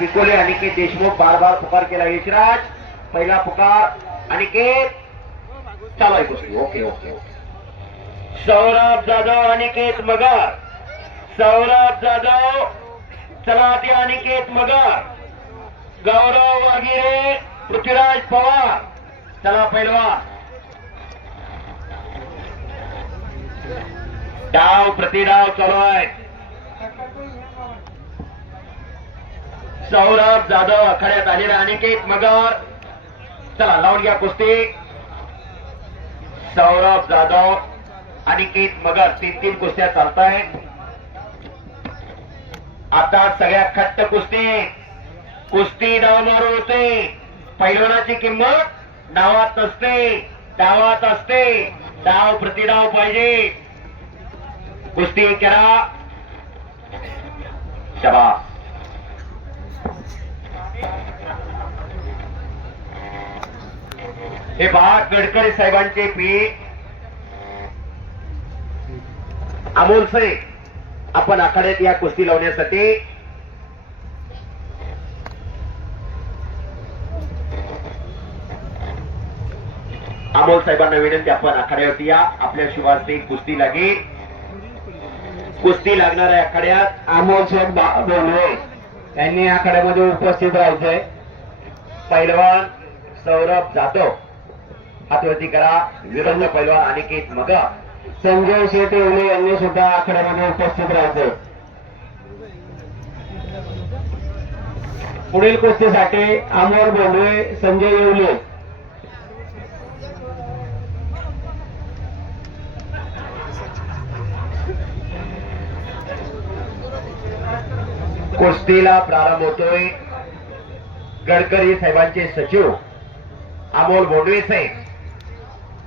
विकोले अनिकेत देशमुख बार पुकार केला यशराज पहिला पुकार अनिकेत चालू आहे कुस्ती ओके ओके सौरभ जाधव अनिकेत मगर सौरभ जाधव चला ते अनिकेत मगर गौरव वागिरे पृथ्वीराज पवार चला पहिलवान डाव प्रतिडाव चालू आहे सौरभ जाधव आखाड्यात आलेला अनिकेत मगर चला लावून घ्या कुस्ती सौरभ जाधव अनिकेत मगर तीन कुस्त्या चालतायत आता सगळ्या खट्ट कुस्ती डाव मारू होते पैलवानाची किंमत डावात नसते डावात असते डाव प्रतिडाव पाहिजे कुस्ती करा शाबास हे बाग गडकरी साहेबांचे पी अमोल से आपण आखाड्यात या कुस्ती लावण्यासाठी अमोल साहेबांना विनंती आपण आखाड्यावरती या आपल्या शुभास्ते कुस्ती लागेल कुस्ती लागणाऱ्या आखाड्यात अमोल साहेब बोलवे त्यांनी आखाड्यामध्ये उपस्थित राहायचंय पैलवान सौरभ जाधव हातवरती करा विरुद्ध पैलवान अनिकेत मगर संजय शेठ येवले यांनी सुद्धा आखाड्यामध्ये उपस्थित राहायचंय पुढील कुस्तीसाठी अमोल बोलवे संजय येवले कुस्तीला प्रारंभ होतोय गडकरी साहेबांचे सचिव अमोल बोंडवे साहेब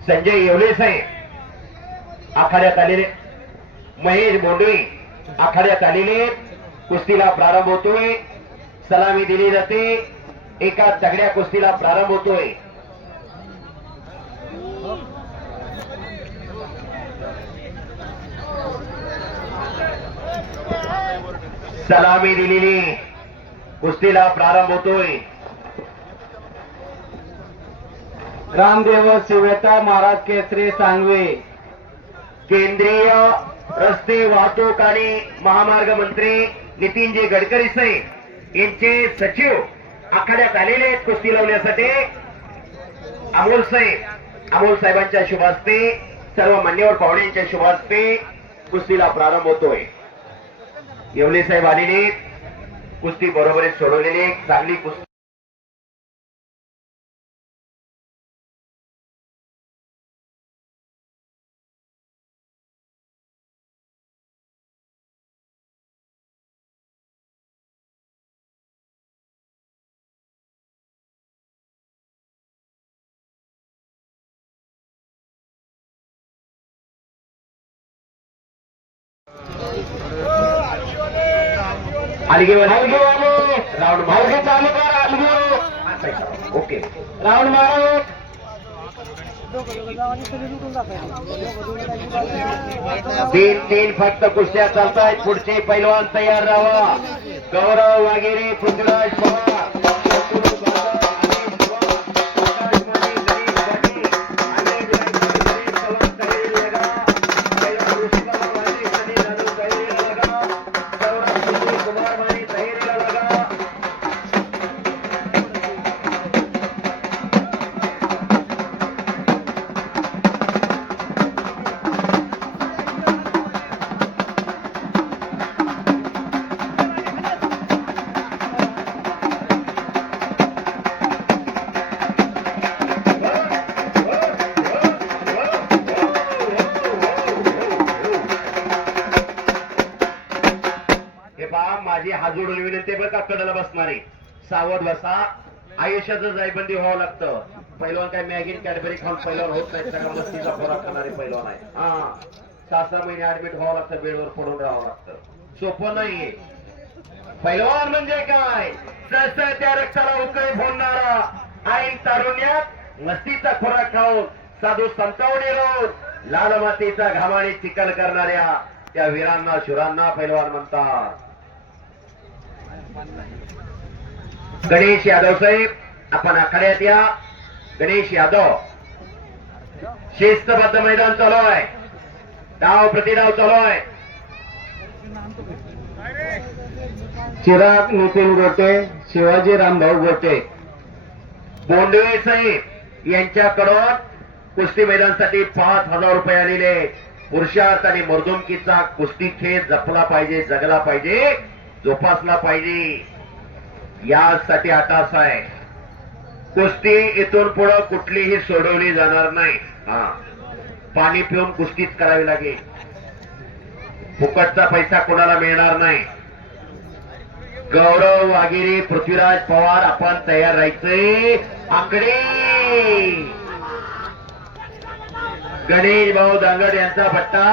संजय येवले साहेब आखाड्यात आलेले महेश बोंडवे आखाड्यात आलेले कुस्तीला प्रारंभ होतोय सलामी दिली जाते एका तगड्या कुस्तीला प्रारंभ होतोय सलामी दिलेली कुस्तीला प्रारंभ होतोय रामदेव शिवेता महाराज केसरी सांगवे केंद्रीय रस्ते वाहतूक आणि महामार्ग मंत्री नितीनजी गडकरी साहेब यांचे सचिव आखाड्यात आलेले आहेत कुस्ती लावण्यासाठी अमोल साहेबांच्या शुभास्ते सर्व मान्यवर पाहुण्यांच्या शुभास्ते कुस्तीला प्रारंभ होतोय येवले साहेब आलेले कुस्ती बरोबरीत सोडवलेली चांगली कुस्ती राउंड मारो चालू कर ओके राउंड मारो तीन फक्त कुस्त्या चालतायत पुढचे पैलवान तयार राहा गौरव वागिरे पृथ्वीराज पवार माझी हात जोडून विनंती बरं का कडेला बसणारे सावध बसा आयुष्याचं जायबंदी व्हावं लागतं पैलवान काय मॅगी कॅडबरी खाऊन पैलवान होत नाही सगळा मस्तीचा खोराक खाणारे पैलवान आहे हा 6-6 महिने ऍडमिट व्हावं लागतं बेडवर पडून राहावं लागतं सोपं नाहीये पैलवान म्हणजे काय जसं त्या रक्ताला उकळी फोडणारा ऐन तारुण्यात मस्तीचा खोराक खाऊन साधू संतावणी राहून लाल मातीचा घामाने चिकल करणाऱ्या त्या वीरांना शुरांना पैलवान म्हणतात गणेश यादव साहेब आपण आखाड्यात या. गणेश यादव. शिस्तबद्ध मैदान चालू आहे. डाव प्रतिडाव चालू आहे. चिराग नितीन गोटे, शिवाजी रामभाऊ गोटे. बोंडवे साहेब यांच्याकडून कुस्ती मैदानासाठी 5,000 रुपये आलेले. पुरुषार्थ आणि मर्दुमकीचा कुस्ती खेळ जपला पाहिजे, जगला पाहिजे, जोपासला पाहिजे, यासाठी हा तास आहे. कुस्ती इथून पुढे कुठलीही सोडवली जाणार नाही. पाणी पिऊन कुस्तीच करावी लागेल. फुकटचा पैसा कोणाला मिळणार नाही. गौरव वागिरी, पृथ्वीराज पवार आपण तयार राहायचे. आकडे गणेश भाऊ दांगड यांचा पट्टा.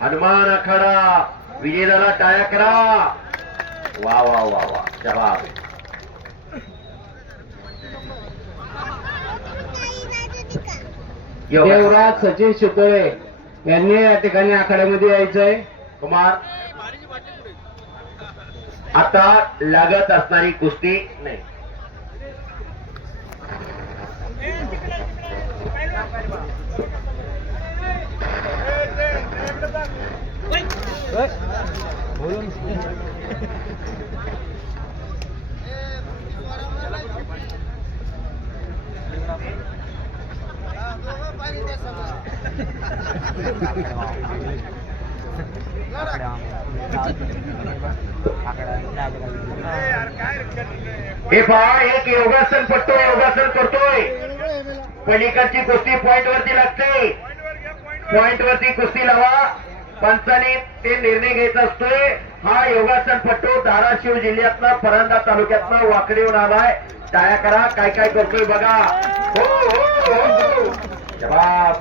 हनुमान आखाडा विजेदाला टाळ्या करा. वा वा वा वा जवाब. देवराज सचिन शितोळे यांनी या ठिकाणी आखाड्यामध्ये यायचंय. कुमार आता लागत असणारी कुस्ती नाही. हे पहा, एक योगासन पट्टो योगासन करतोय. पलीकडची कुस्ती पॉइंट वरती लागते. पॉइंट वरती कुस्ती लावा. पंचाने ते निर्णय घ्यायचा असतोय. हा योगासन पट्टो धाराशिव जिल्ह्यातला परांडा तालुक्यातला वाकडीवर आलाय. टाळ्या करा. काय काय करतोय बघा. हो हो हो जवाब.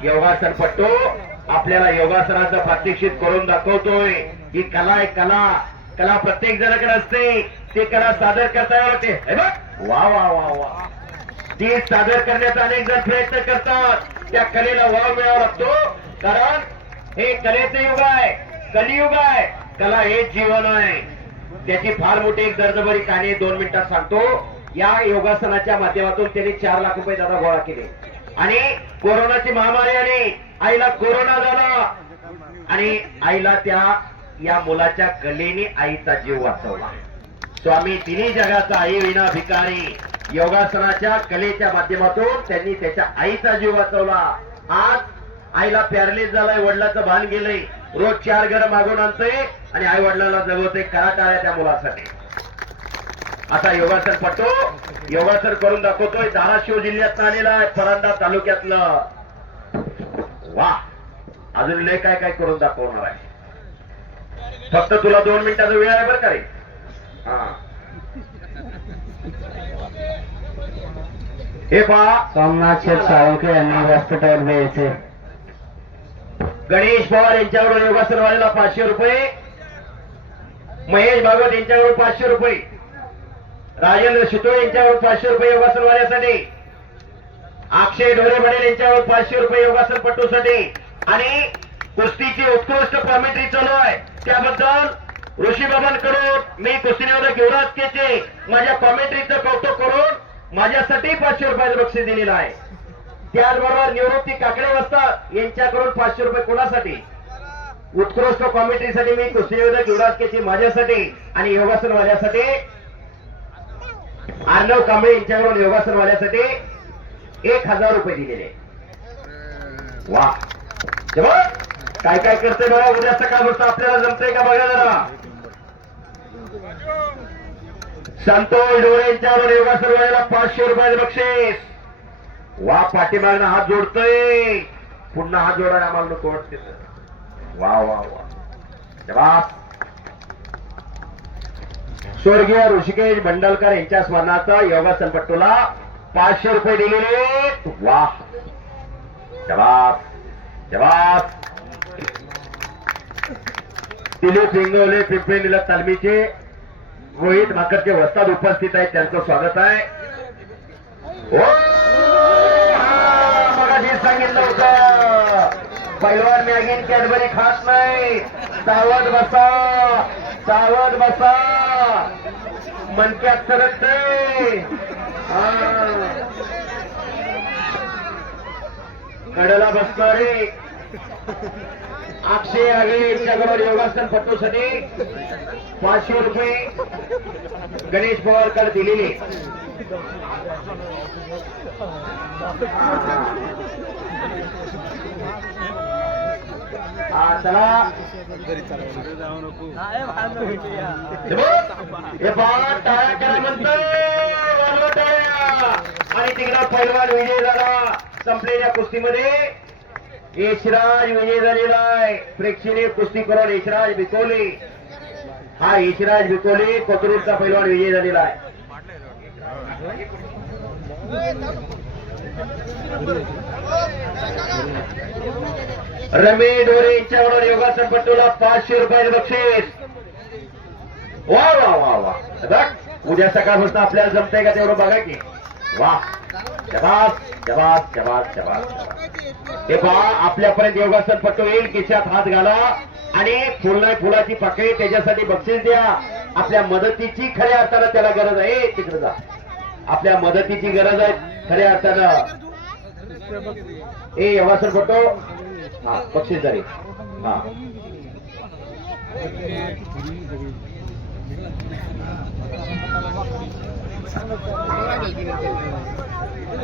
योगासन पट्टो आपल्याला योगासनाचं प्रात्यक्षिक करून दाखवतोय. ही कला आहे. कला प्रत्येक जणाकडे असते. ती कला सादर करता येते. वा वा वा वा. ती सादर करण्याचा अनेक जण प्रयत्न करतात. त्या कलेला वाव मिळावा लागतो. कारण हे कलेचं युग आहे, कलियुग आहे. कला हे जीवन आहे. त्याची फार मोठी एक दर्दभरी कहाणी 2 मिनिटात सांगतो. या योगासनाच्या माध्यमातून त्यांनी 4 लाख रुपये दादा गोळा केले. आणि कोरोनाची महामारी आली. आईला कोरोना झाला आणि आईला या मुलाच्या कलेने आईचा जीव वाचवला. स्वामी तिन्ही जगाचा आई विना भिकारी. योगासनाच्या कलेच्या माध्यमातून त्यांनी त्याच्या आईचा जीव वाचवला. आज आईला पॅरालिस झालाय. वडिलाचं भान गेलंय. रोज 4 घरं मागून आणतोय आणि आई वडिलांना जगवतोय. करा टाळ्या त्या मुलासाठी. असा योगासन पट्टो योगासन करून दाखवतोय. धाराशिव जिल्ह्यात आलेला आहे, परांडा तालुक्यातलं. वा. अजून लय काय काय करून दाखवणार आहे. फक्त तुला 2 मिनिटाचा वेळ आहे बरं का रे. हे पहा, सोमनाथ शेठ साळुंखे यांनी व्यासपीठावर द्यायचे. गणेश पवार यांच्याकडून योगासन वालेला 500 रुपये. महेश भागवत यांच्याकडून 500 रुपये. राजेंद्र शितोळे यांच्याकडून 500 रुपये योगासन वाल्यासाठी. अक्षय ढोरे पटेल यांच्याकडून 500 रुपये योगासन पट्टूसाठी. आणि कुस्तीची उत्कृष्ट कॉमेंट्री चालू आहे. त्याबद्दल ऋषीबाबांकडून मी कुस्तीनिर्वादक युवराज केचे माझ्या कॉमेंट्रीचं कौतुक करून माझ्यासाठी 500 रुपयाचं बक्षीस दिलेलं आहे. त्याचबरोबर निवृत्ती काकडे वस्ताद यांच्याकडून 500 रुपये कोणासाठी? उत्कृष्ट कॉमेंट्रीसाठी मी कुस्तीनिर्वादक युवराज केचे माझ्यासाठी आणि योगासन वाल्यासाठी अर्णव कांबळे यांच्याकडून योगासन वाल्यासाठी 1000 रुपये दिलेले. वा जवाब. काय काय करते बघा. उद्या सकाळपासून आपल्याला जमतंय का बघा जरा. संतोष ढोरे यांच्यावर योगासन वाल्याला 500 रुपयाचं बक्षीस. वा. पाठीमागनं हात जोडतोय. पुन्हा हात जोडायला आम्हाला नको वाटते. वा वा वा जवाब. स्वर्गीय ऋषिकेश भंडालकर यांच्या स्मरणार्थ योगासन पट्टूला 500 रुपये दिलेले. वा जवाब जवाब. दिलीप हिंगोले पिंपरी निलक तालमीचे रोहित भाकरचे वस्ताद उपस्थित आहेत. त्यांचं स्वागत आहे. हो मगाशी सांगितलं होतं पैलवान मॅगीन कॅडबरी खात नाही. सावध बसा सावध बसा. मनक्यात सरकतय. कडला बसणारे अक्षय आहे याच्याबरोबर योगासन पट्टूसाठी 500 रुपये गणेश पवारकर दिलेले. चला हे पहा टाळ्या करा म्हणतो आणि तिकडा पैलवान विजय झाला. संपलेल्या कुस्तीमध्ये यशराज विजय झालेला आहे. प्रेक्षणीय कुस्ती करून यशराज बिकोले, हा यशराज बिकोले कोथरूडचा पैलवान विजय झालेला आहे. रमेश डोरे यांच्याकडून योगासन पट्टूला 500 रुपयाचे बक्षीस. वा वा वा वा. उद्या सकाळपासून आपल्याला जमतंय का तेवढं बघा की. वा शबास शबास शबास शबास. हे पहा आपल्यापर्यंत योगासन पट्टू येईल, खिशात हात घाला आणि फुलाची पाकळी त्याच्यासाठी बक्षीस द्या. आपल्या मदतीची खऱ्या अर्थानं त्याला गरज आहे. तिकडे जा, आपल्या मदतीची गरज आहे खऱ्या अर्थानं. ए योगासन पट्टू, हा बक्षीस झाले. हा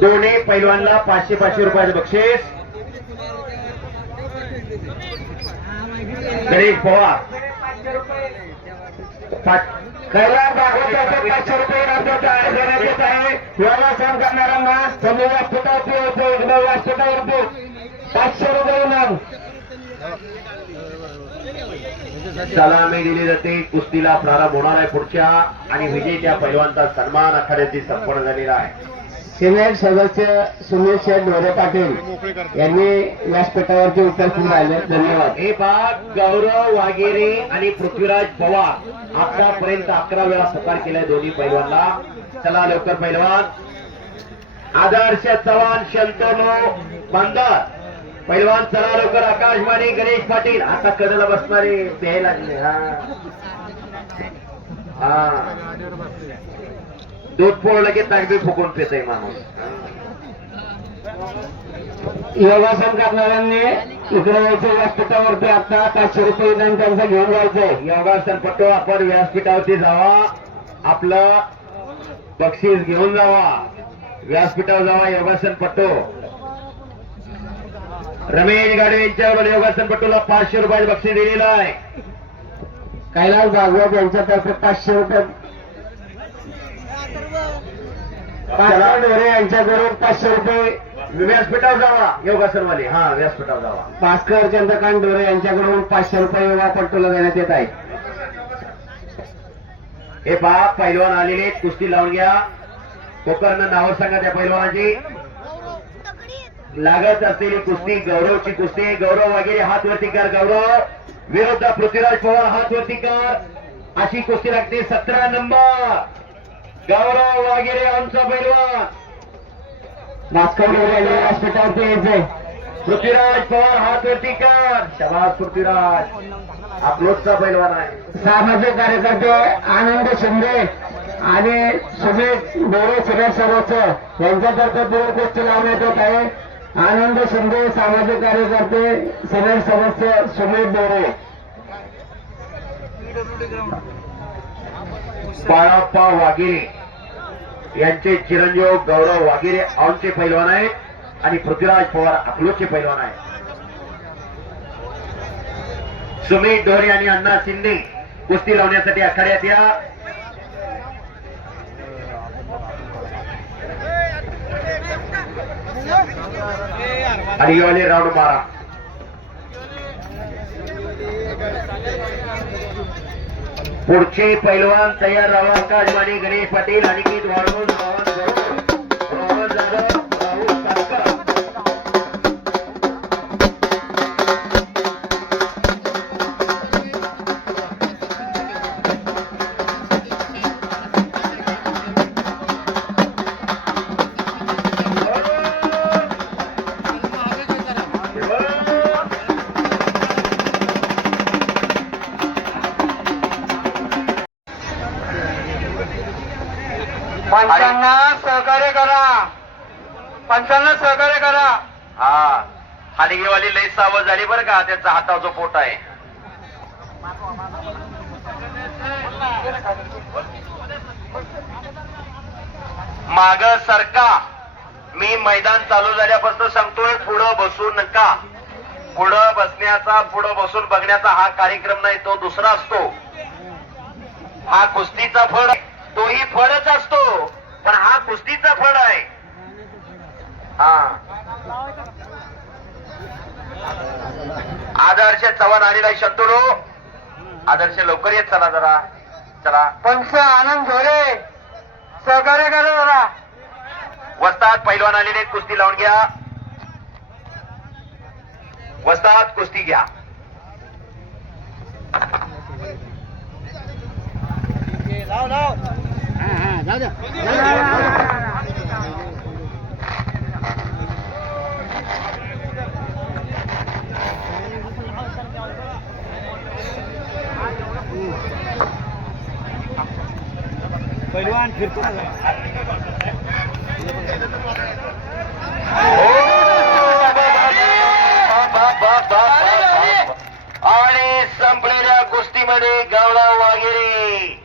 दोन्ही पैलवानला 500 रुपयाचे बक्षीस. गणेश पवार 500 रुपये देण्यात येत आहे. योगासन करणाऱ्यांना समूह व्यासपीठावरती 500 रुपये इनाम. सलामी दिली जाते. कुस्तीला प्रारंभ होणार आहे पुढच्या आणि विजेत्या पैलवानचा सन्मान आखाड्याची संपन्न झालेला आहे. सिनियर सदस्य सुनील शेठ ढोरे पाटील यांनी व्यासपीठावरती उपस्थित राहिले. धन्यवाद. हे भाग गौरव वागेरे आणि पृथ्वीराज पवार आतापर्यंत 11 वेळा पुकार केलाय दोन्ही पैलवानला. चला लवकर पैलवान. आदर्श चव्हाण शंतनू बांदर पैलवान चला लवकर. आकाशवाणी गणेश पाटील आता कडेला बसणारे प्यायला लागले. हा दूध पोळलं की ताकदी फुकून पितय माणूस. योगासन करणाऱ्यांनी इकडे यायचं व्यासपीठावरती. आता 500 रुपये इनाम त्यांचं घेऊन जायचंय. योगासन पट्टू आपण व्यासपीठावरती जावा, आपलं बक्षीस घेऊन जावा. व्यासपीठावर जावा योगासन पट्टू. रमेश गाडवे यांच्यावर योगासन पट्टूला 500 रुपयाचे बक्षीस दिलेलं आहे. कैलास भागवत यांच्यातर्फे 500 रुपये. पाचवा ढोरे यांच्याकडून 500 रुपये. व्यासपीठावर जावा योगासनवाले. हा व्यासपीठावर जावा. भास्कर चंद्रकांत ढोरे यांच्याकडून 500 रुपये योगा पट्टूला देण्यात येत आहे. हे पहा पैलवान आलेले कुस्ती लावून घ्या. कोकरनं नावं सांगा त्या पैलवानाची. लागत असलेली कुस्ती गौरवची कुस्ती. गौरव वगैरे हात वरती कर. गौरव विरुद्ध पृथ्वीराज पवार हात वरती कर. अशी कुस्ती लागते. 17 नंबर गौरव वगैरे आमचा पैलवान. भास्कर ढोरे यांनी व्यासपीठावरती यायचंय. पृथ्वीराज पवार हात वरती कर. शबास पृथ्वीराज, आपलोचा पैलवान आहे. सामाजिक कार्यकर्ते आनंद शिंदे आणि सुमित बोरे सगळे सर्वोच्च यांच्यातर्फे दूर कुस्ती लावण्यात येत आहे. आनंद शिंदे सामाजिक कार्यकर्ते सगळे सदस्य सुमित बोरे. बाळाप्पा वागिरे यांचे चिरंजीव गौरव वागिरे आमचे पैलवान आहेत आणि पृथ्वीराज पवार अकलूजचे पैलवान आहेत. सुमित ढोरे आणि अण्णा शिंदे कुस्ती लावण्यासाठी आखाड्यात या. आणि वाले राऊंड मारा. पुढचे पैलवान तयार राहा. आकाशवाणी गणेश पाटील, अनिकेत वाळवून, रोहन जाधव, राहुल काटकर. पंचांना सहकार्य करा, पंचांना सहकार्य करा. हा हाडगेवाली लई सावध झाली बरं का, त्यांचा हाताचा पोट आहे. माग सरका, मी मैदान चालू झाल्यापासून सांगतोय, पुढं बसू नका. पुढं बसण्याचा, पुढं बसून बघण्याचा हा कार्यक्रम नाही, तो दुसरा असतो. हा कुस्तीचा फळ, तोही फळच असतो, पण हा कुस्तीचा फळ आहे. हा आदर्श चव्हाण आलेला आहे. शंतनू आदर्श लवकर येत चला जरा, चला. पंच आनंद झोरे सहकार्य करा जरा. वस्ताद पैलवान आलेले आहेत, कुस्ती लावून घ्या. वस्ताद कुस्ती घ्या. पैलवान फिरतो आणि संपलेल्या कुस्तीमध्ये गवळाव वाघेरे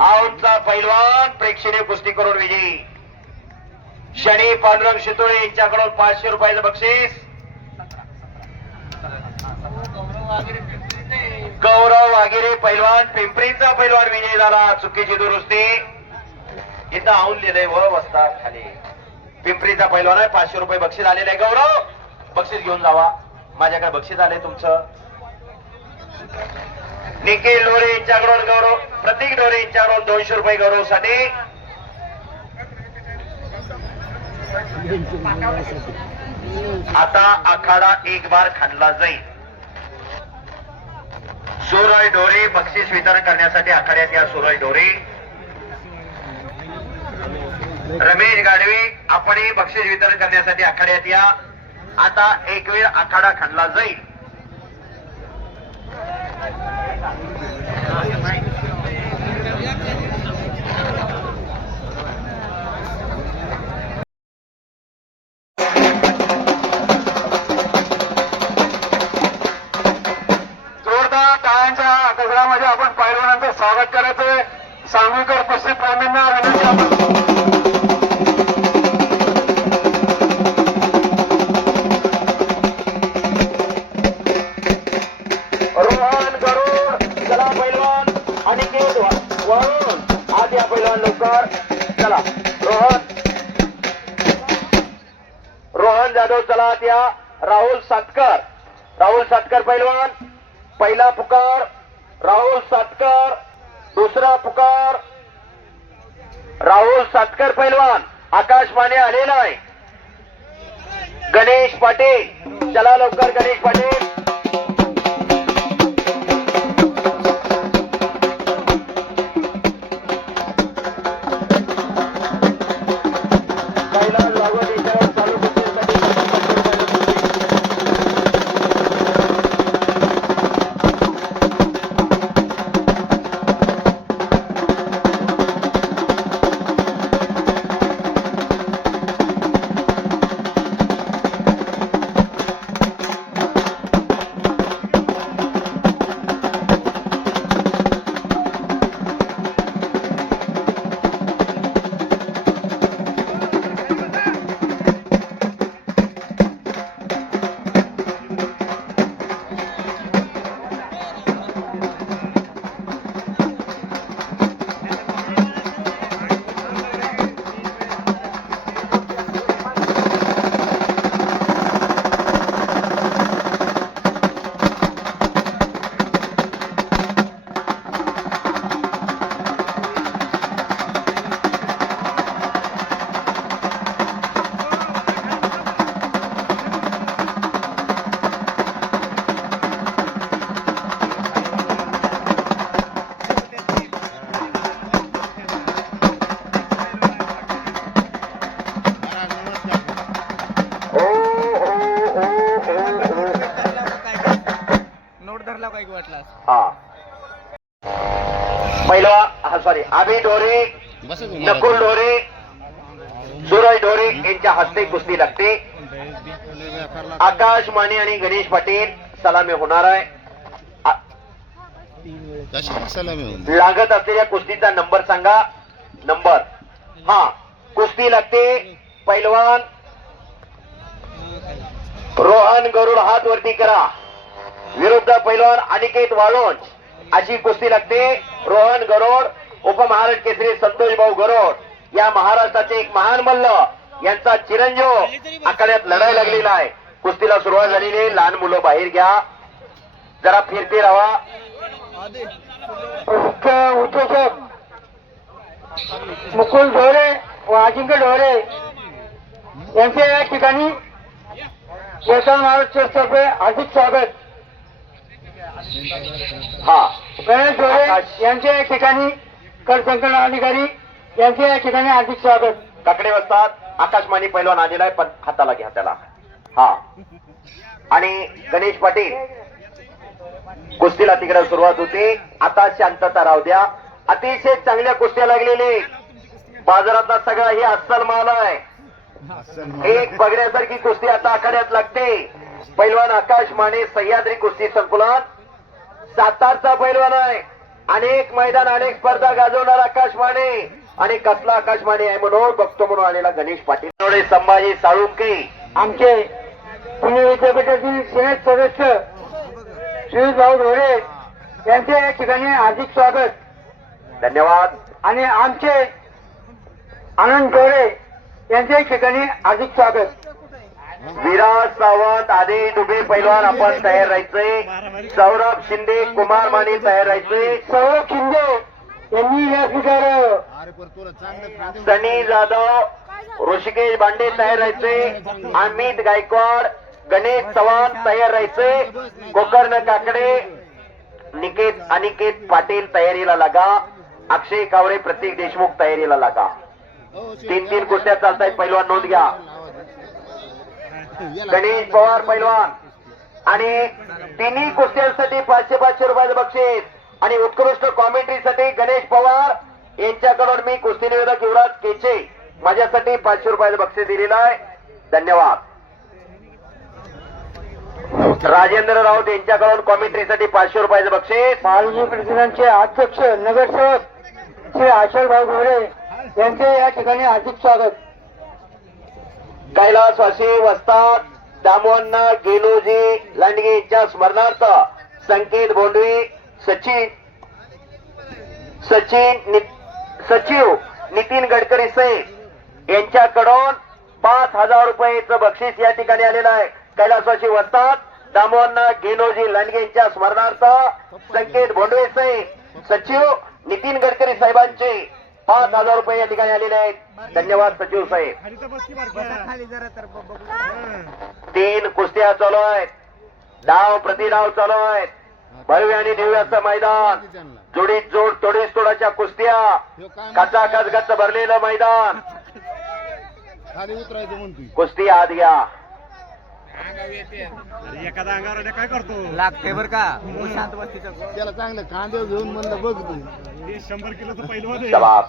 औंधचा पैलवान प्रेक्षणीय कुस्ती करून विजयी. शनी पांडुरंग शितोळे यांच्याकडून 500 रुपयाचं बक्षीस. गौरव वाघेरे पैलवान पिंपरीचा पैलवान विजयी झाला. चुकीची दुरुस्ती इथं आऊन लिहिलंय व वस्ताद खाली. पिंपरीचा पैलवान आहे, 500 रुपये बक्षीस आलेलं आहे. गौरव बक्षीस घेऊन जावा, माझ्याकडे बक्षीस आले तुमचं. निखिल ढोरे यांच्याकडून गौरव, प्रतीक ढोरे यांच्याकडून 200 रुपये गौरवसाठी. आता आखाडा एक बार खाल्ला जाईल. सुरय ढोरे बक्षीस वितरण करण्यासाठी आखाड्यात या. सुरय ढोरे, रमेश गाडवे आपणही बक्षीस वितरण करण्यासाठी आखाड्यात या. आता एक वेळ आखाडा खाल्ला जाईल. जोरदार टाळ्यांच्या गजरामध्ये आपण पैलवानांचं स्वागत करायचंय. सांगवीकर उपस्थित प्राण्यांना विनंती आपण. रोहन गरुड चला पैलवान, अनिकेत वळून आज या पैलवान लवकर चला. रोहन जाधव चला त्या. राहुल सातकर, राहुल सातकर पैलवान पहिला पुकार. राहुल सातकर दुसरा पुकार. राहुल सातकर पैलवान आकाश माने आलेला आहे. गणेश पाटील चला लवकर. गणेश पाटील पहिला सॉरी आबी ढोरे, नकुल ढोरे, सूरज ढोरे यांच्या हस्ते कुस्ती लागते. आकाश माने आणि गणेश पाटील सलामी होणार आहे. लागत असलेल्या कुस्तीचा नंबर सांगा. नंबर हा कुस्ती लागते. पैलवान रोहन गरुड हात वरती करा. विरुद्ध पैलवान अनिकेत वाळोंज अशी कुस्ती लागते. रोहन गरुड उपमहाराष्ट्र केसरी संतोष भाऊ गरुड या महाराष्ट्राचे एक महान मल्ल यांचा चिरंजीव आखाड्यात लढाई लागलेला आहे. कुस्तीला सुरुवात झालेली आहे. लहान मुलं बाहेर घ्या. जरा फिरते राहा. उद्योजक मुकुल ढोरे व अजिंक्य ढोरे यांचे या ठिकाणी वेतन महाराष्ट्रातर्फे हार्दिक स्वागत. हा गणेश ढोरे यांचे या ठिकाणी कर संकलन अधिकारी यांचे या ठिकाणी हार्दिक स्वागत. काकडे बसतात. आकाशमानी पैलवान आलेला आहे पण हाताला घ्या त्याला. हा आणि गणेश पाटील कुस्तीला तिकडे सुरुवात होते. आता शांतता राहू द्या. अतिशय चांगल्या कुस्त्या लागलेले बाजारातला सगळा ही अस्सल माल आहे. एक बघण्यासारखी कुस्ती आता आखाड्यात लागते. पैलवान आकाश माने सह्याद्री कुस्ती संकुलात सातारचा पैलवान आहे. अनेक मैदान अनेक स्पर्धा गाजवणार आकाश माने आणि कसला आकाश माने आहे म्हणून बघतो म्हणून आलेला गणेश पाटील. संभाजी साळुंके आमचे पुणे विद्यापीठातील सिनेट सदस्य श्री भाऊ ढोरे यांचे या ठिकाणी हार्दिक स्वागत. धन्यवाद. आणि आमचे आनंद ढोरे यांच्या ठिकाणी हार्दिक स्वागत. विराज सावंत आदी दुबे पैलवान आपण तयार राहायचे. सौरभ शिंदे कुमार माने तयार राहायचे. सौरभ शिंदे यांनी या स्वीकार. सनी जाधव ऋषिकेश बांडे तयार राहायचे. अमित गायकवाड गणेश चव्हाण तयार राहायचे. गोकर्ण काकडे अनिकेत पाटील तयारीला लागा. अक्षय कावळे प्रतीक देशमुख तयारीला लागा. 3 कुस्त्या चालतायत. पैलवान नोंद घ्या. गणेश पवार पैलवान आणि तिन्ही कुस्त्यांसाठी 500 रुपयाचं बक्षीस आणि उत्कृष्ट कॉमेंट्रीसाठी गणेश पवार यांच्याकडून मी कुस्ती निवेदक युवराज केचे माझ्यासाठी 500 रुपयाचं बक्षीस दिलेलं आहे. धन्यवाद. राजेंद्र राऊत यांच्याकडून कॉमेंट्रीसाठी 500 रुपयाचं बक्षीस. महाराष्ट्र प्रतिनिधींचे अध्यक्ष नगरसेवक श्री आशल भाऊ ढोरे यांचे या ठिकाणी हार्दिक स्वागत. कैलासवासी वस्ताद दामोअण्णा गेलोजी लांडगे यांच्या स्मरणार्थ संकेत बोंडवे सचिव नितीन गडकरी साहेब यांच्याकडून 5000 रुपयाचं बक्षीस या ठिकाणी आलेलं आहे. कैलासवासी वस्ताद दामोअण्णा गेलोजी लांडगे यांच्या स्मरणार्थ संकेत बोंडवे साहेब सचिव नितीन गडकरी साहेबांचे 5000 रुपये या ठिकाणी आलेले आहेत. धन्यवाद सचिव साहेब. 3 कुस्त्या चालू आहेत. डाव प्रतिडाव चालू आहेत. भव्य आणि दिव्य असं मैदान. जोडीत जोड तोडीस तोडाच्या कुस्त्या. कचाकच गच्च भरलेलं मैदान. कुस्ती आत घ्या. एखादा अंगावर काय करतो लागते बर का शांत त्याला चांगलं कांदे घेऊन म्हणलं बघ तू 100 किलोचं पहिलवान जबाब.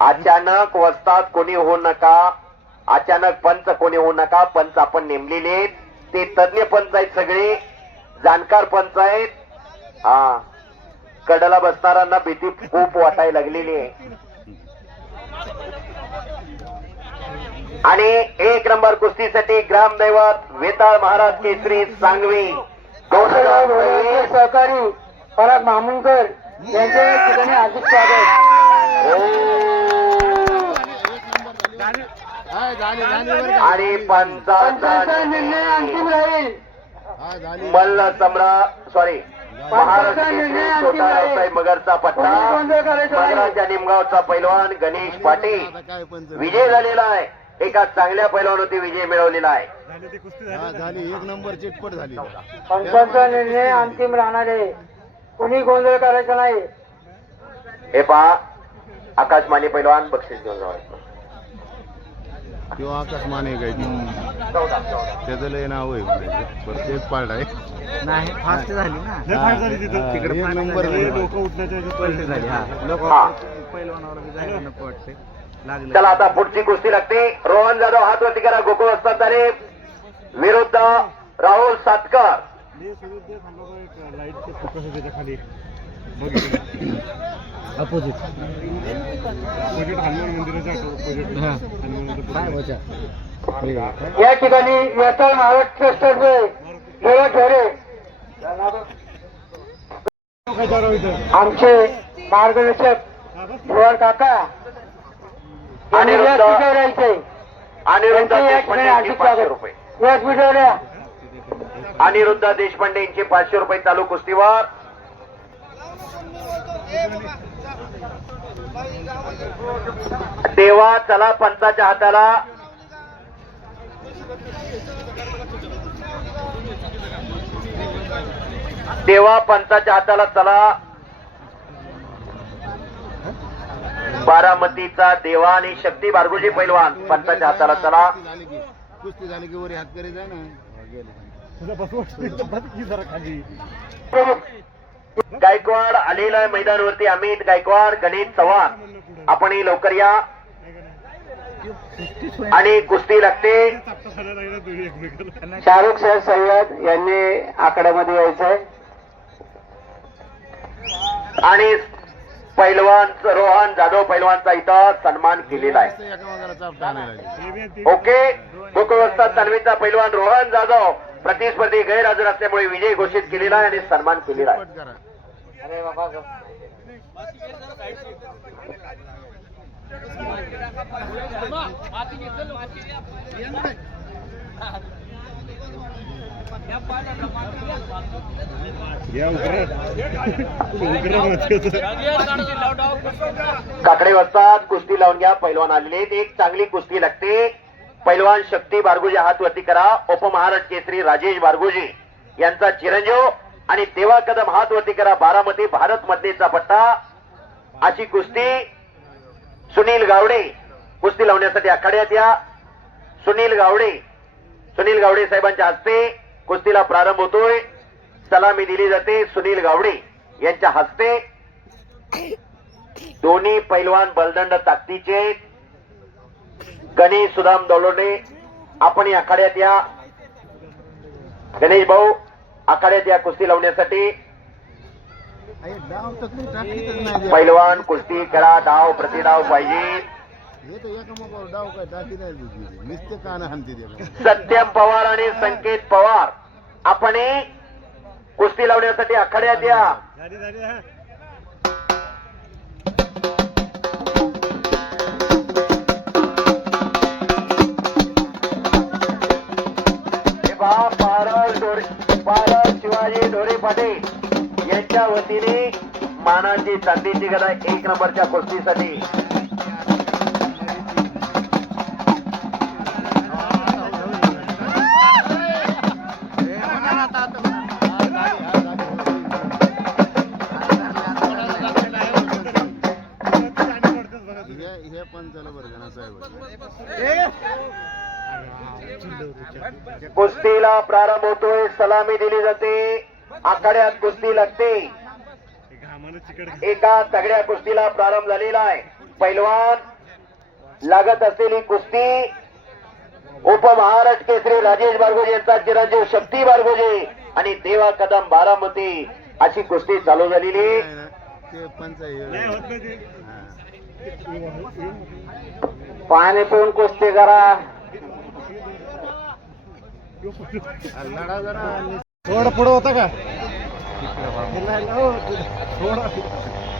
अचानक वस्ताद कोणी होऊ नका. अचानक पंच कोणी होऊ नका. पंच आपण नेमलेले ते तज्ञ पंच आहेत. सगळे जाणकार पंच आहेत. हा कडला बसणाऱ्यांना भीती खूप वाटायला लागलेली आहे. आणि 1 नंबर कुस्तीसाठी ग्रामदैवत वेताळ महाराज केसरी सांगवी सहकारी पराग मामुनकर यांच्या या ठिकाणी हार्दिक स्वागत. आणि पंचाचा निर्णय अंतिम राहील. मल्ल सम्राट महाराष्ट्र केसरी छोटा रावसाहेब मगरचा पट्टा. मगराच्या निमगावचा पैलवान गणेश पाटील विजय झालेला आहे. एका चांगल्या पैलवानवरती विजय मिळवलेला आहे. झाली 1 नंबर चिटपट झाली. पंचांचा निर्णय अंतिम राहणार आहे. कोणी गोंधळ करायचा नाही. हे पहा आकाशमानी पैलवान बक्षीस घेऊन जाऊ. किंवा आकाश माने काय त्याचं लय नाव आहे. तेच पार्ट आहे. नाही फास्ट झाली ना तिकडे 1 नंबर लोक उठण्याच्या झाली. लोक पैलवानावर नको वाटते. लागलं. चला आता पुढची कुस्ती लागते. रोहन जाधव हात वरती करा. गोकुळ वस्तादरे विरुद्ध राहुल सातकर. अपोजिट या ठिकाणी येता महाराष्ट्र स्टेटचे गेल्या ठेवले आमचे मार्गदर्शक भुवन काका आणि अनिरुद्ध राहायचे अनिरुद्ध देशपांडे यांचे 500 रुपये. यश मिटवल्या अनिरुद्ध देशपांडे यांचे 500 रुपये चालू कुस्तीवर. देवा चला पंचाच्या हाताला. देवा पंचाच्या हाताला चला. बारामतीचा देवा आणि शक्ती बारगुजी पैलवान पंचाच्या हाताला चला. कुस्ती झाली की वरी हात करी जाय ना. गायकवाड आलेला आहे मैदानावरती. अमित गायकवाड, गणेश चव्हाण, आपणही लवकर या आणि कुस्ती लागते. शाहरुख सर सय्यद यांनी आकड्यामध्ये यायचंय आणि पैलवान रोहन जाधव पैलवानचा इथं सन्मान केलेला आहे. एका मागाला चाप टाकणार. ओके. गोकुळवस्ता तन्वीचा पैलवान रोहन जाधव प्रतिस्पर्धी गैरहजर असल्यामुळे विजय घोषित केलेला आहे आणि सन्मान केलेला आहे. पट करा. काकडे वस्तात कुस्ती लावून घ्या. पैलवान आलेले आहेत. एक चांगली कुस्ती लागते. पैलवान शक्ती बारगुजी हात वरती करा. उपमहाराष्ट्र केसरी राजेश बारगुजी यांचा चिरंजीव आणि देवा कदम हात वरती करा. बारामती भारत मधलेचा पट्टा. अशी कुस्ती सुनील गावडे कुस्ती लावण्यासाठी आखाड्यात या. सुनील गावडे साहेबांच्या हस्ते कुस्तीला प्रारंभ होतोय. सलामी दिली जाते सुनील गावडे यांच्या हस्ते. दोन्ही पैलवान बलदंड ताकदीचे. गणेश सुदाम दौलोडे आपण आखाड्यात या. गणेश भाऊ आखाड्यात या कुस्ती लावण्यासाठी. डाव तर नाही टाकीतच नाही. पैलवान कुस्ती करा. डाव प्रतिडाव पाहिजे. हे तर एका मोबाईल डाव काय टाकी नाही दिली. नुसते कान हाणते ते. सत्यम पवार आणि संकेत पवार आपण कुस्ती लावण्यासाठी आखाड्यात या. पारस शिवाजी ढोरे पाटील यांच्या वतीने मानाची चांदीची गदा 1 नंबरच्या कुस्तीसाठी. हे पण चला बरं गणा साहेब. कुस्तीला प्रारंभ होतोय. सलामी दिली जाते. आखाड्यात कुस्ती लागते. एका तगड्या कुस्तीला प्रारंभ झालेला आहे. पैलवान लागत असलेली कुस्ती उपमहाराष्ट्र केसरी राजेश बारगोजे यांचा चिरंजीव शक्ती बारगोजे आणि देवा कदम बारामती अशी कुस्ती चालू झालेली. ते पंच पाणी पिऊन कुस्ती करा. लढा जरा थोडं पुढे होता का.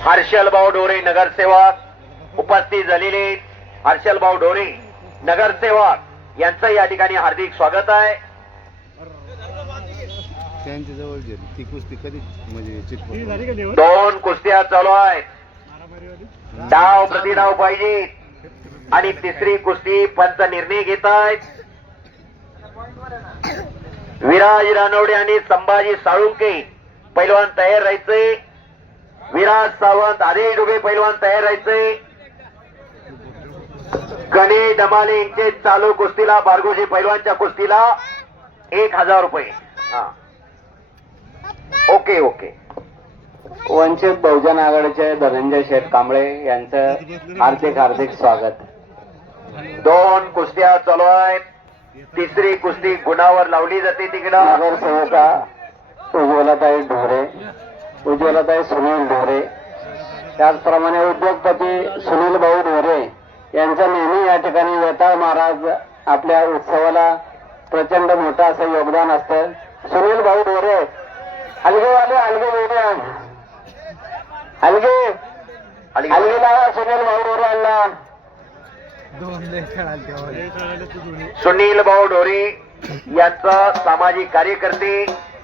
हर्षल भाऊ ढोरे नगरसेवक उपस्थित झालेले. हर्षल भाऊ ढोरे नगरसेवक यांचं या ठिकाणी हार्दिक स्वागत आहे. त्यांच्या जवळ जे ती कुस्ती कधी म्हणजे चिटपट. 2 कुस्त्या चालू आहेत. डाव प्रतिडाव पाहिजे आणि तिसरी कुस्ती पंच निर्णय घेत आहेत. विराज रानवडे आणि संभाजी साळुंके पैलवान तयार राहायचे. विराज सावंत आदेश डुबे पैलवान तयार राहायचे. गणेश डमाले यांचे चालू कुस्तीला बारगोजी पैलवानच्या कुस्तीला 1000 रुपये. Okay okay. वंचित बहुजन आघाडीचे धनंजय शेठ कांबळे यांचं हार्दिक स्वागत. दोन कुस्त्या चालू आहेत. तिसरी कुस्ती गुणावर लावली जाते तिकडं. नगरसेविका उज्ज्वलाताई ढोरे, उज्ज्वलाताई सुनील ढोरे, त्याचप्रमाणे उद्योगपती सुनील भाऊ ढोरे यांचं नेहमी या ठिकाणी वेताळ महाराज आपल्या उत्सवाला प्रचंड मोठं असं योगदान असतं. सुनील भाऊ ढोरे हलगेवाले हलगे वेगळे हलगे हलगेला सुनील भाऊ ढोरे यांना सुनील भाऊ ढोरे यांचं सामाजिक कार्यकर्ते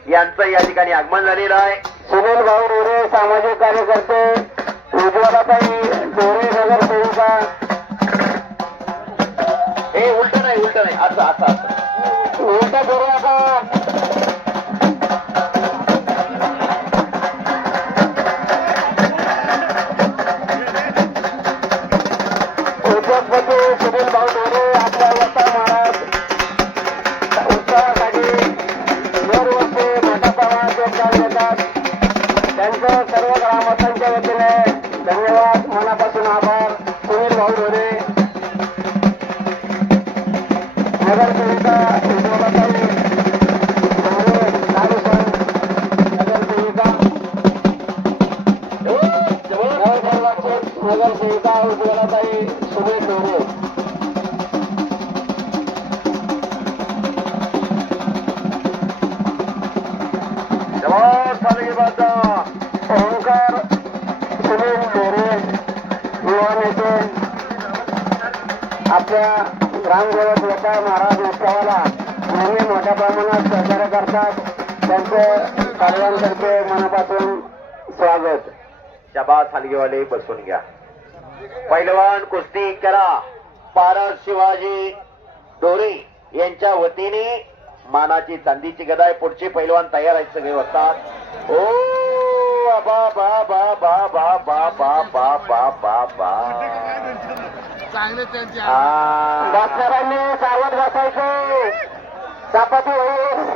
यांचं या ठिकाणी आगमन झालेलं आहे. सुनील भाऊ ढोरे सामाजिक कार्यकर्ते, उज्ज्वलाताई ढोरे नगरसेविका. हे उलट नाही असं असं असं उलटा करू नका. उद्योगपती सुनील भाऊ ढोरे आपल्या वेताळ महाराज उत्सवासाठी दरवर्षी मोठ्या प्रमाणात योगदान देतात. त्यांचं सर्व ग्रामस्थांच्या वतीने धन्यवाद, मनापासून आभार. सुनील भाऊ ढोरे, नगरसेविका उज्ज्वलाताई ढोरे नागेश्वर, नगरसेविका नगरसेविका उज्ज्वलाताई सुनील ढोरे. ओंकार सुनील ढोरे युवा नेते आपल्या ग्रामदेवत वेताळ महाराज उत्सवाला नेहमी मोठ्या प्रमाणात सहकार्य करतात. त्यांचे कार्यांतर्फे मनापासून स्वागत. शाबास हलगेवाले बसून घ्या. पैलवान कुस्ती करा पारस शिवाजी ढोरे यांच्या वतीने मानाची चांदीची गदा आहे. पुढचे पैलवान तयार आहेत सगळे होतात. ओ बा बा बा बा बा बा बा बा बा बा बा डॉक्टरांनी सावध बसायचे. चापाती होईल.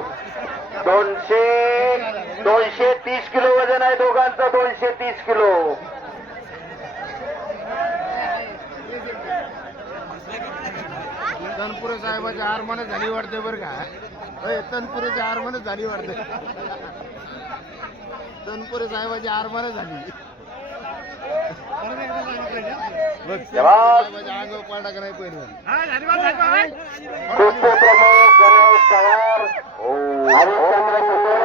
230 किलो वजन आहे दोघांचं. 230 किलो. तनपुरे साहेबाची हारमानच झाली वाटते बरं का. तनपुरेची हारमानच झाली वाटते. तनपुरे साहेबाची हारमानच झाली. अंगावर पाडा का नाही पहिलं. कुस्ती प्रमुख गणेश पवार, हरिश्चंद्र शिंदे,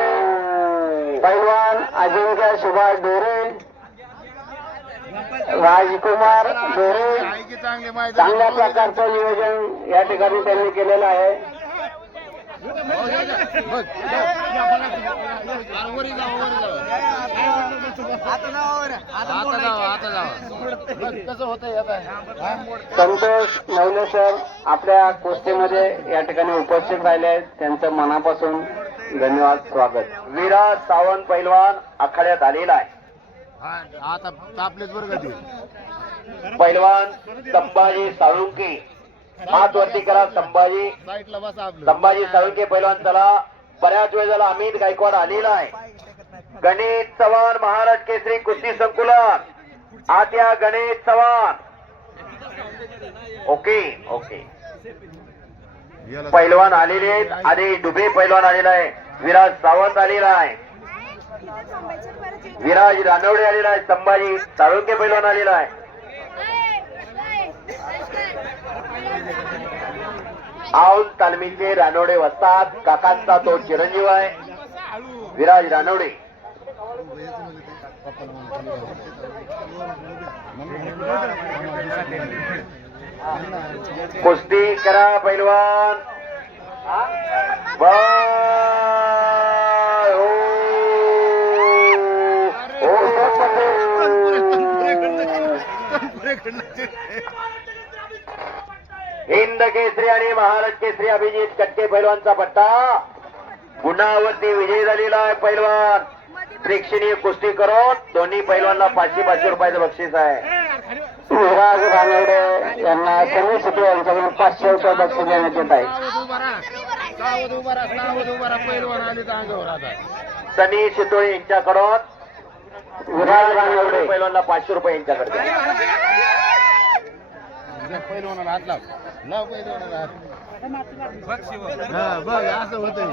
पैलवान अजिंक्य सुभाष ढोरे, राजकुमार ढोरे. आहे की चांगले माहिती. चांगल्या प्रकारचं नियोजन या ठिकाणी त्यांनी केलेलं आहे. कसं होतंय आता. संतोष नवले सर आपल्या कुस्तीमध्ये या ठिकाणी उपस्थित राहिले आहेत. त्यांचं मनापासून धन्यवाद, स्वागत. विराज सावंत पैलवान आखाड्यात आलेला आहे. आता तापलेच बरं का ते. पैलवान संभाजी साळुंके हात वरती करा. संभाजी साईडला बसा आपलं. संभाजी साळुंके पैलवान. चला बऱ्याच वेळ झाला अमित गायकवाड आलेला आहे. गणेश चव्हाण महाराज केसरी कुस्ती संकुलन आत्या गणेश चव्हाण. Okay okay. पैलवान आलेले आहेत. आधी डुबे पैलवान आलेला आहे. विराज सावंत आलेला आहे. विराज रानवडे आलेला आहे. संभाजी साळुंके पैलवान आलेला आहे. औल तालमीचे रानवडे वस्तात. काकांचा तो चिरंजीव आहे विराज रानवडे. कुस्ती करा पैलवान. हिंद केसरी आणि महाराज केसरी अभिजित कट्टे पैलवानचा पट्टा गुणावरती विजय झालेला आहे. पैलवान प्रेक्षणीय कुस्ती करून दोन्ही पैलवानला 500 रुपयाचं बक्षीस आहे. विराज रानवडे यांना सनी सुद्धा यांच्याकडून 500 रुपये बक्षीस देण्यात येत आहे. सनी शितोळे यांच्याकडून विराज रानवडे पैलवानला 500 रुपये यांच्याकडे. पहिलवानाला हात लाव लाव पहिलवानाला हात हा बघ असं होतं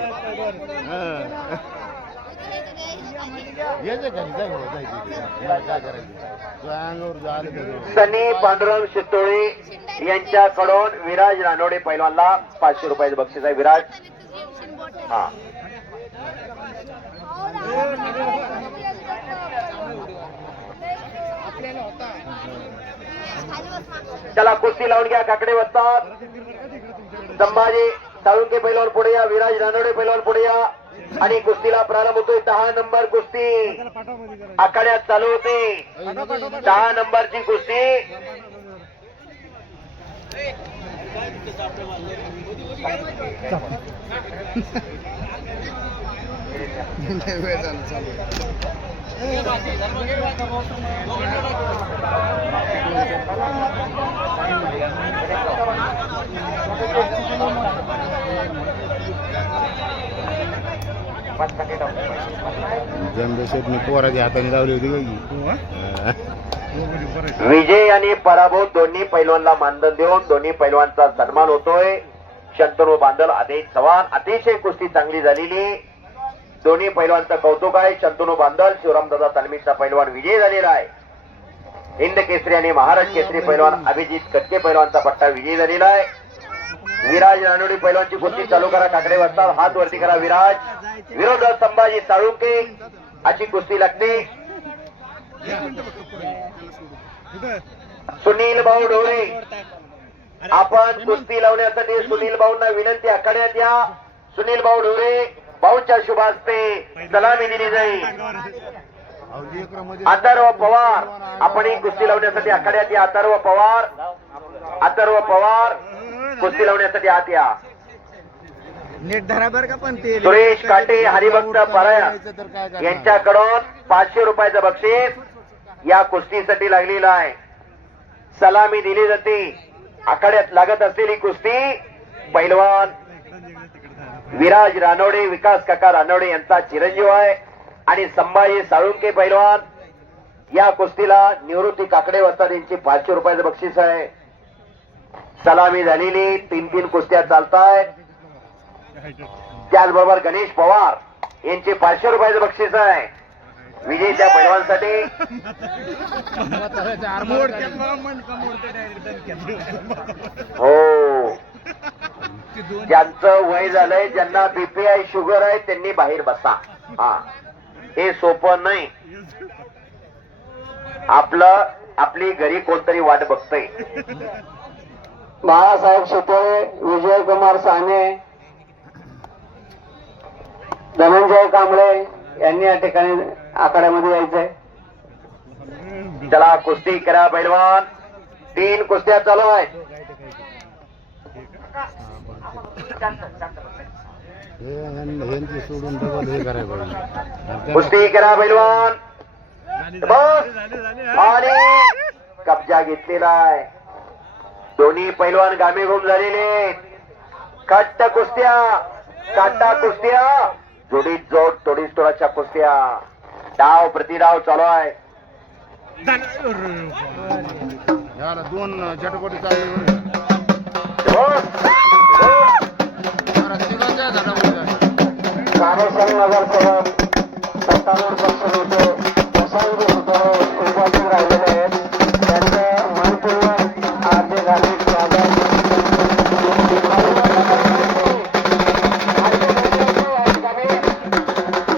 यायचं खाली जाय भाऊ, जाय तिथे. काय करायचं तो अंगावर झालं तर सनी पांडुरंग शितोळे यांच्याकडून विराज रानोडे पैलवानला 500 रुपयाचं बक्षीस आहे. विराज हा चला कुस्ती लावून घ्या. काकडे वाजतात. संभाजी साळुंके पैलवान पुढे या. विराज रानोडे पैलवान पुढे या आणि कुस्तीला प्रारंभ होतोय. 10 नंबर कुस्ती आखाड्यात चालू होते. 10 नंबरची कुस्ती वेळ झाला चालू जमशेटने पोराच्या हाताने लावली होती बघी. विजय आणि पराभव दोन्ही पैलवानला मानधन देऊन दोन्ही पैलवानचा सन्मान होतोय. शंतनू बांदल आदेश चव्हाण अतिशय कुस्ती चांगली झालेली. दोन्ही पैलवानचं कौतुक आहे. शंतनू बांदल शिवरामदादा तालमीचा पैलवान विजय झालेला आहे. हिंद केसरी आणि महाराष्ट्र केसरी पैलवान अभिजित कटके पैलवानचा पट्टा विजयी झालेला आहे. विराज रानोडी पैलवानची कुस्ती चालू करा. काकडे वाजतात. हात वरती करा. विराज विरोधात संभाजी साळुंके अशी कुस्ती लागते. सुनील भाऊ ढोरे आपण कुस्ती लावण्यासाठी सुनील भाऊंना विनंती. आखाड्यात या. सुनील भाऊ ढोरे भाऊच्या शुभ हस्ते सलामी दिली जाईल. अथर्व पवार आपण ही कुस्ती लावण्यासाठी आखाड्यात या. अथर्व पवार कुस्ती लावण्यासाठी आत या. नेट धराबर का पण ते सुरेश काटे हरिभक्त परायण यांच्याकडून 500 रुपयाचं बक्षीस या कुस्तीसाठी लागलेलं आहे. सलामी दिली जाते. आखाड्यात लागत असलेली कुस्ती पैलवान विराज रानोडे विकास काका रानोडे यांचा चिरंजीव आहे आणि संभाजी साळुंके पैलवान या कुस्तीला निवृत्ती काकडे वस्ताद यांची 500 रुपयाचं बक्षीस आहे. सलामी झालेली 3 कुस्त्या चालतायत. त्याचबरोबर गणेश पवार यांचे 500 रुपयाचं बक्षीस आहे. विजय त्या पैलवानसाठी. हो ज्यांचं वय झालंय ज्यांना बीपीआय शुगर आहे त्यांनी बाहेर बसा. हा हे सोपं नाही. आपली घरी कोणतरी वाट बघतय. बाळासाहेब शितोळे विजयकुमार साने धनंजय कांबळे यांनी या ठिकाणी आखाड्यामध्ये यायचंय. चला कुस्ती करा पैलवान. 3 कुस्त्या चालू आहेत. ह्यांची सोडून डबल हे करायला पाहिजे. कुस्ती करा पैलवान. बस आणि कब्जा घेतलेला आहे. दोन्ही पैलवान गामेघूम झालेले. काटा कुस्त्या जोडीत जोड तोडीस तोडाच्या कुस्त्या. डाव प्रतिडाव चालू आहे. याला 2 चटपटी चालली कार्यक्रम नगरसेवक सत्तावन्न पक्ष होते प्रशांत सुतोळे उपस्थित राहिलेले आहेत. त्यांचं मनपूर्वक आर्थिक हार्दिक स्वागत.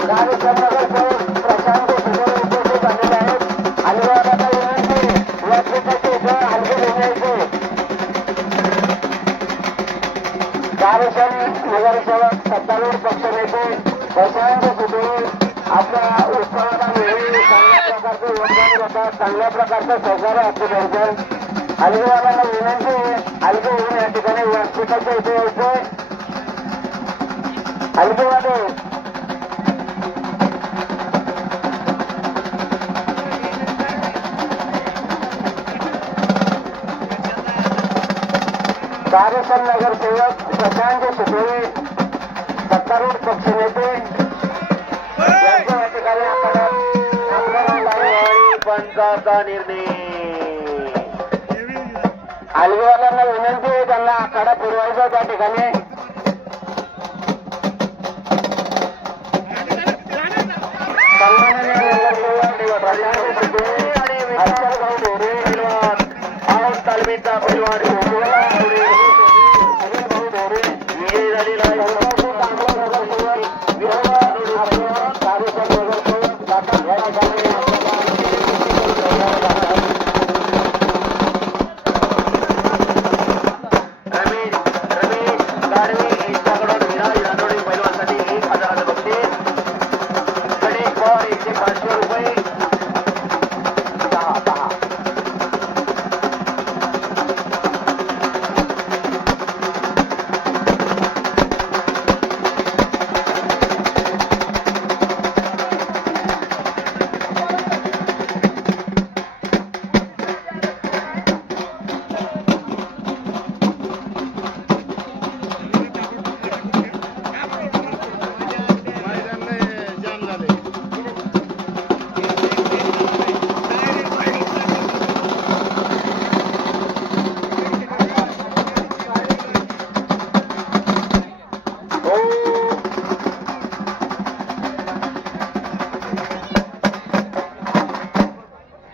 कार्यक्रम नगरसेवक प्रशांत सुतोळे उपस्थित झालेले आहेत. आणि आता विनंती व्यासपीठाचे इथं हलके घेण्याचे. कार्यक्रम नगरसेवक सत्तारूढ पक्ष नेते प्रशांत सुतोळे आपल्या उत्सवाला नेहमी चांगल्या प्रकारचे योगदान देतात. चांगल्या प्रकारचं सहकार्य असते त्यांचं. अलगीवाल्यांना विनंती अलगी होऊन या ठिकाणी व्यासपीठाच्या इथे यायचंय. अलगीवाले कार्यक्रम नगरसेवक प्रशांत सुतोळे सत्तारूढ पक्ष नेते यांच्या या ठिकाणी आपल्याला पंचाचा निर्णय. आलवीवाल्यांना विनंती आहे, त्यांना आखाडा फिरवायचा त्या ठिकाणी. सन्माननीय हर्षलभाऊ ढोरे पैलवान, आऊट तालमीचा पैलवान अनिलभाऊ ढोरे विजयी झालेला आहे.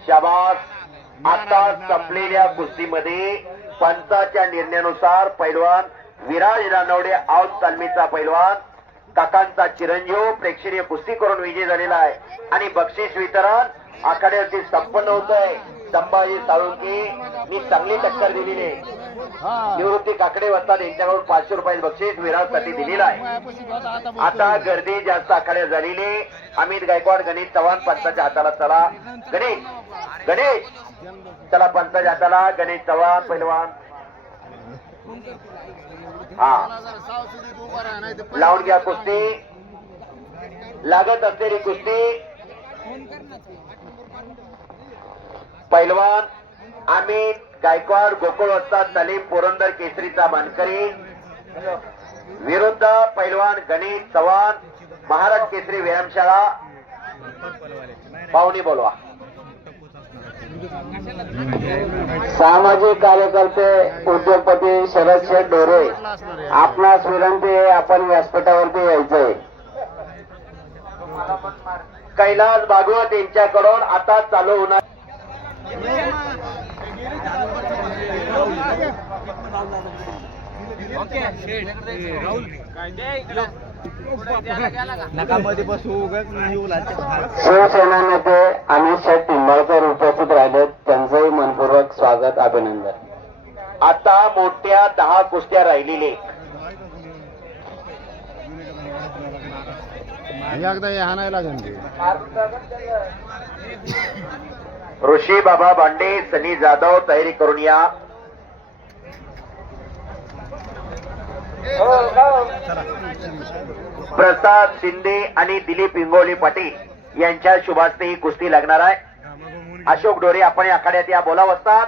शाबास. आता संपलेल्या कुस्तीमध्ये पंचाच्या निर्णयानुसार पैलवान विराज रानवडे आऊट तालमीचा पैलवान काकांचा चिरंजीव प्रेक्षणीय कुस्ती करून विजय झालेला आहे आणि बक्षीस वितरण आखाड्यावरती संपन्न होत आहे. संभाजी साळुंके मी चांगली टक्कर दिलेली आहे. निवृत्ती काकडे वसतात यांच्याकडून 500 रुपये बक्षीस विराजसाठी दिलेलं आहे. आता गर्दी जास्त आखाड्यात झालेली. अमित गायकवाड, गणेश चव्हाण पंचाच्या हाताला. चला गणेश चला पंचाच्या हाताला. गणेश चव्हाण पैलवान हा लावून घ्या कुस्ती. लागत असलेली कुस्ती. पैलवान अमित गायकवाड गोकुळ वस्ताद सलीम पुरंदर केसरीचा मानकरी विरुद्ध पैलवान गणेश चव्हाण महाराज केसरी व्यायामशाळा. पाहुणी बोलवा. सामाजिक कार्यकर्ते उद्योगपती शरद शेठ ढोरे, आपणास विनंती आहे, आपण व्यासपीठावरती यायचंय. कैलास भागवत यांच्याकडून आता चालू होणार. नकामध्ये बसू शिवसेना नेते अमित शेठ निंबाळकर उपस्थित राहिले, त्यांचंही मनपूर्वक स्वागत, अभिनंदन. आता मोठ्या 10 कुस्त्या राहिलेल्या. एकदा हे आणायला लागेल. ऋषी बाबा भांडे, सनी जाधव तयारी करून या. प्रसाद शिंदे आणि दिलीप इंगोली पाटील यांच्या शुभास्ते ही कुस्ती लागणार आहे. अशोक ढोरे आपण या आखाड्यात या बोलाव असतात.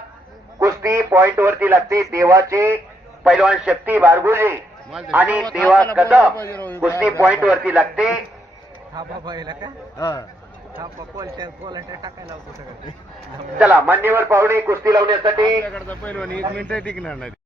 कुस्ती पॉइंट वरती लागते. देवाचे पैलवान शक्ती बारगुजे आणि देवा कदम कुस्ती पॉइंट वरती लागते. चला मान्यवर पाहुणे कुस्ती लावण्यासाठी पहिलवान 1 मिनिट टिकणार नाही.